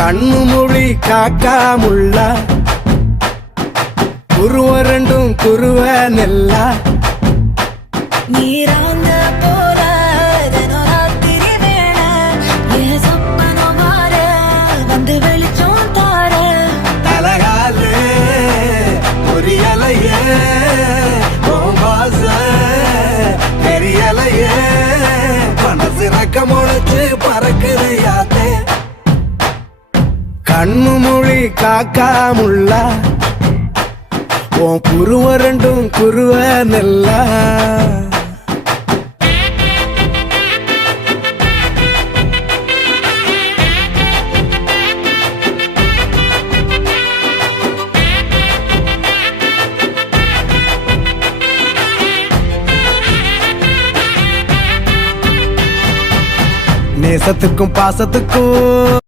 கண்ணு மொழி காக்காமுள்ள குருவ ரெண்டும் குருவ நெல்லா நீராங்க போல தினராத்திரி வேண என் சொப்பனம் மாற வந்து வெளிச்சம் தார தலகாலே பொரியலையே வாச பெரியலையே மனசு ரக்க முளைச்சு பறக்குது யாத்தே கண்ணு மொழி காக்காமுள்ள உன் குருவ ரெண்டும் குருவ நெல்லா நேசத்துக்கும் பாசத்துக்கும்